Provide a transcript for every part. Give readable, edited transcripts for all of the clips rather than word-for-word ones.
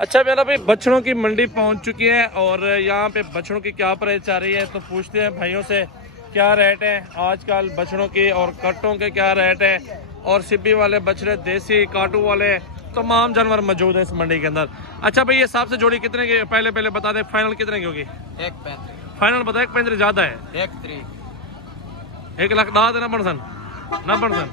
अच्छा मेरा भाई बछड़ों की मंडी पहुंच चुकी है और यहाँ पे बछड़ों की क्या प्राइस चल रही है तो पूछते हैं भाइयों से क्या रेट है आजकल बछड़ों के और कट्टों के क्या रेट है और सिब्बी वाले बछड़े देसी काटू वाले तमाम जानवर मौजूद है इस मंडी के अंदर। अच्छा भाई ये हिसाब से जोड़ी कितने की पहले बता दे फाइनल कितने की होगी? 1.35 फाइनल बता 1.35 ज्यादा है 1 लाख दाद ना बनसन ना बनसन।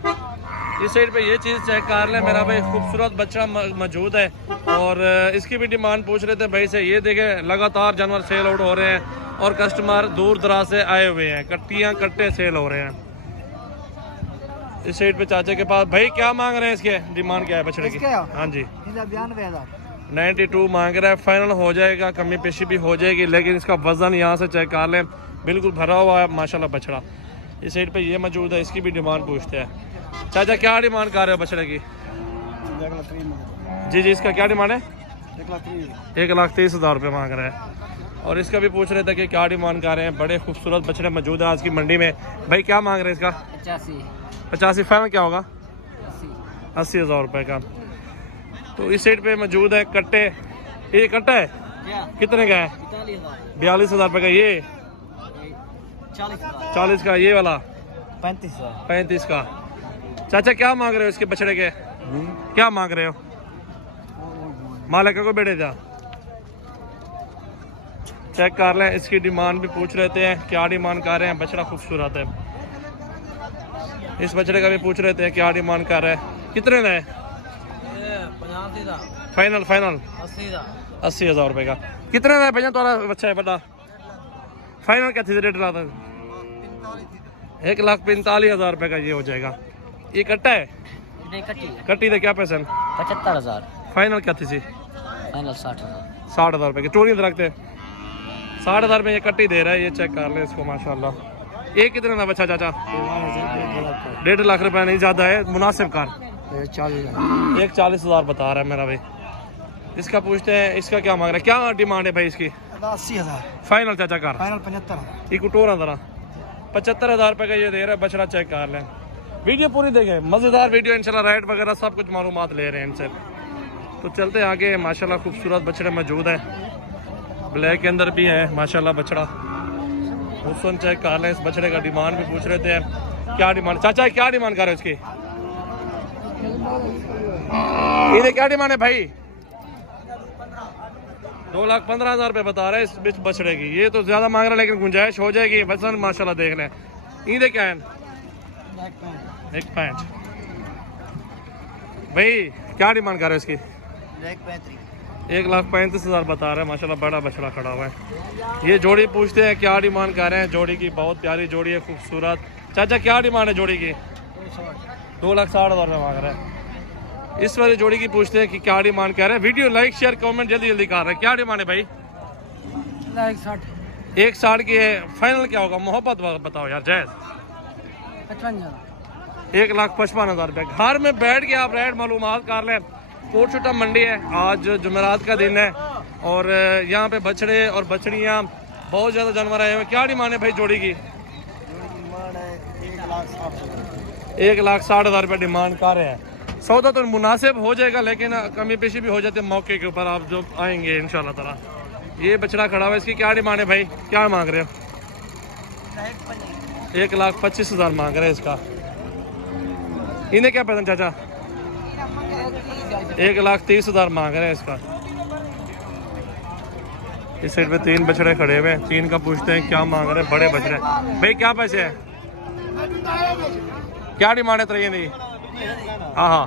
इस साइड पे ये चीज़ चेक कर ले मेरा भाई खूबसूरत बच्चा मौजूद है और इसकी भी डिमांड पूछ रहे थे भाई से। ये देखे लगातार जानवर सेल आउट हो रहे हैं और कस्टमर दूर दराज से आए हुए हैं, कट्टियाँ कट्टे सेल हो रहे हैं। इस साइड पे चाचा के पास भाई क्या मांग रहे हैं इसके डिमांड क्या है बछड़े की? हाँ जी 92 मांग रहा है। फाइनल हो जाएगा, कमी पेशी भी हो जाएगी लेकिन इसका वजन यहाँ से चेक कर लें बिल्कुल भरा हुआ है माशाल्लाह बछड़ा। इस साइड पे ये मौजूद है, इसकी भी डिमांड पूछते हैं। चाचा क्या डिमांड कर रहे हो बछड़े की? जी इसका क्या डिमांड है? 1,30,000 रुपये मांग रहे हैं और इसका भी पूछ रहे थे कि क्या डिमांड कर रहे हैं। बड़े खूबसूरत बछड़े मौजूद हैं आज की मंडी में। भाई क्या मांग रहे हैं इसका? 85 फाइनल क्या होगा? 80,000 रुपये का। तो इस साइड पे मौजूद है कट्टे। ये कट्टा है कितने का है? 42,000 रुपये का। ये 40 का। ये वाला 35 का। चाचा क्या मांग रहे हो इसके बछड़े के? क्या मांग रहे हो? मालिक को बेटे जा चेक कर लें। इसकी डिमांड भी पूछ रहे थे क्या डिमांड कर रहे हैं। बछड़ा खूबसूरत है। इस बछड़े का भी पूछ रहे थे क्या डिमांड कर रहे हैं। कितने का है? फाइनल 80,000 रुपये का। कितने का है भैया तुम्हारा बच्चा है बड़ा? फाइनल क्या थी रेट रहा था? 1,45,000 रुपये का ये हो जाएगा। ये कट्टा है? कट्टी थे क्या पैसे? 75,000। फाइनल क्या थी सी? फाइनल 60,000। 60,000 रुपये की चोरी रखते 60,000 में ये कट्टी दे रहा है। ये चेक कर ले इसको माशाल्लाह। ये कितने का बच्चा चाचा? 1.5 लाख रुपए नहीं ज्यादा है, मुनासिब कार 1,40,000 बता रहा है मेरा भाई। इसका पूछते हैं इसका क्या मांग रहा है, क्या डिमांड है भाई इसकी? 80,000। फाइनल चाचा कार? फाइनल 75,000। ये कुटोरा जरा 75,000 रुपये का ये दे रहा है। बछड़ा चेक कर लें। वीडियो पूरी देखें, मज़ेदार वीडियो इंशाल्लाह। रेट वगैरह सब कुछ मालूमात ले रहे हैं इनसे। तो चलते आगे। माशाल्लाह खूबसूरत बछड़े मौजूद हैं। ब्लैक के अंदर भी है माशाल्लाह बछड़ा। हुसन चेक कर लें। इस बछड़े का डिमांड भी पूछ रहे थे क्या डिमांड? चाचा क्या डिमांड कर रहे हो इसकी? ये क्या डिमांड है भाई? 2,15,000 रुपये बता रहे हैं इस बछड़े की। ये तो ज्यादा मांग रहा है लेकिन गुंजाइश हो जाएगी। बसन माशाल्लाह देख लें। ये क्या है? 1.65 भाई क्या डिमांड कर रहे हो इसकी? 1,35,000 बता रहे हैं माशाल्लाह। बड़ा बछड़ा खड़ा हुआ है। ये जोड़ी पूछते हैं क्या डिमांड कर रहे हैं। जोड़ी की बहुत प्यारी जोड़ी है, खूबसूरत। चाचा क्या डिमांड है जोड़ी की? 2,60,000 रुपये मांग रहे हैं। इस वाली जोड़ी की पूछते हैं कि क्या डिमांड कर रहे हैं। वीडियो लाइक शेयर कमेंट जल्दी जल्दी कर रहे हैं। क्या डिमांड है भाई? 1,60 की है। फाइनल क्या होगा? मोहब्बत बताओ यार। जायज 1,55,000 रुपये। घर में बैठ के आप रेट मालूमात कर लें। कोट छुट्टा मंडी है, आज जुमेरात का दिन है और यहाँ पे बछड़े और बछड़ियाँ बहुत ज़्यादा जानवर आए हुए। क्या डिमांड है भाई जोड़ी की? 1,60,000 रुपये डिमांड कर रहे हैं। सौदा तो मुनासिब हो जाएगा लेकिन कमी पेशी भी हो जाती है मौके के ऊपर आप जो आएंगे इंशाल्लाह ताला। ये बछड़ा खड़ा हुआ है, इसकी क्या डिमांड है भाई? क्या मांग रहे हो? 1,25,000 मांग रहे हैं इसका। इन्हें क्या पसंद चाचा? 1,30,000 मांग रहे हैं इसका। इस साइड पे 3 बछड़े खड़े हुए हैं। 3 का पूछते हैं क्या मांग रहे हैं। बड़े बछड़े भाई क्या पैसे है? क्या डिमांड है तेरी नहीं? हाँ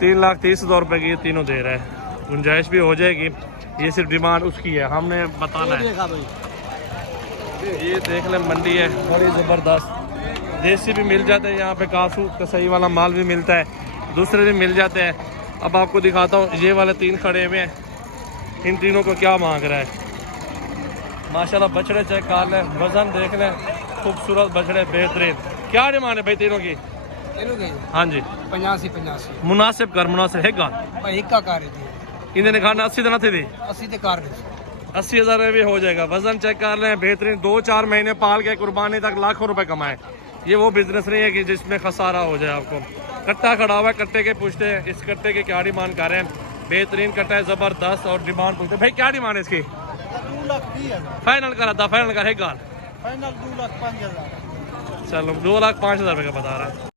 3,30,000 रुपये की ये तीनों दे रहा है। गुंजाइश भी हो जाएगी। ये सिर्फ डिमांड उसकी है, हमने बताना है। ये देख ले मंडी है बड़ी ज़बरदस्त। देसी भी मिल जाते हैं यहाँ पे, कासू कसाई वाला माल भी मिलता है, दूसरे भी मिल जाते हैं। अब आपको दिखाता हूँ ये वाले 3 खड़े हुए हैं। इन तीनों को क्या मांग रहा है माशाल्लाह। बछड़े चेक कर लें, वजन देख लें, खूबसूरत बछड़े बेहतरीन। क्या डिमांड है भाई तीनों की? हाँ जी 85 मुनासिब कर मुनासिब है गा। इन्हें खाना 80 देना थी 80,000 रुपये भी हो जाएगा। वजन चेक कर लें, बेहतरीन। 2-4 महीने पाल के कुर्बानी तक लाखों रुपए कमाए। ये वो बिजनेस नहीं है कि जिसमें खसारा हो जाए आपको। कट्टा खड़ा हुआ है, कट्टे के पूछते हैं इस कट्टे के क्या डिमांड कर रहे हैं। बेहतरीन कट्टा है, जबरदस्त। और डिमांड पूछते हैं भाई क्या डिमांड है इसकी? 2,20,000 फाइनल करा था, फाइनल का है गाल। फाइनल 2,05,000 चलो 2,05,000 रुपये का बता रहा है।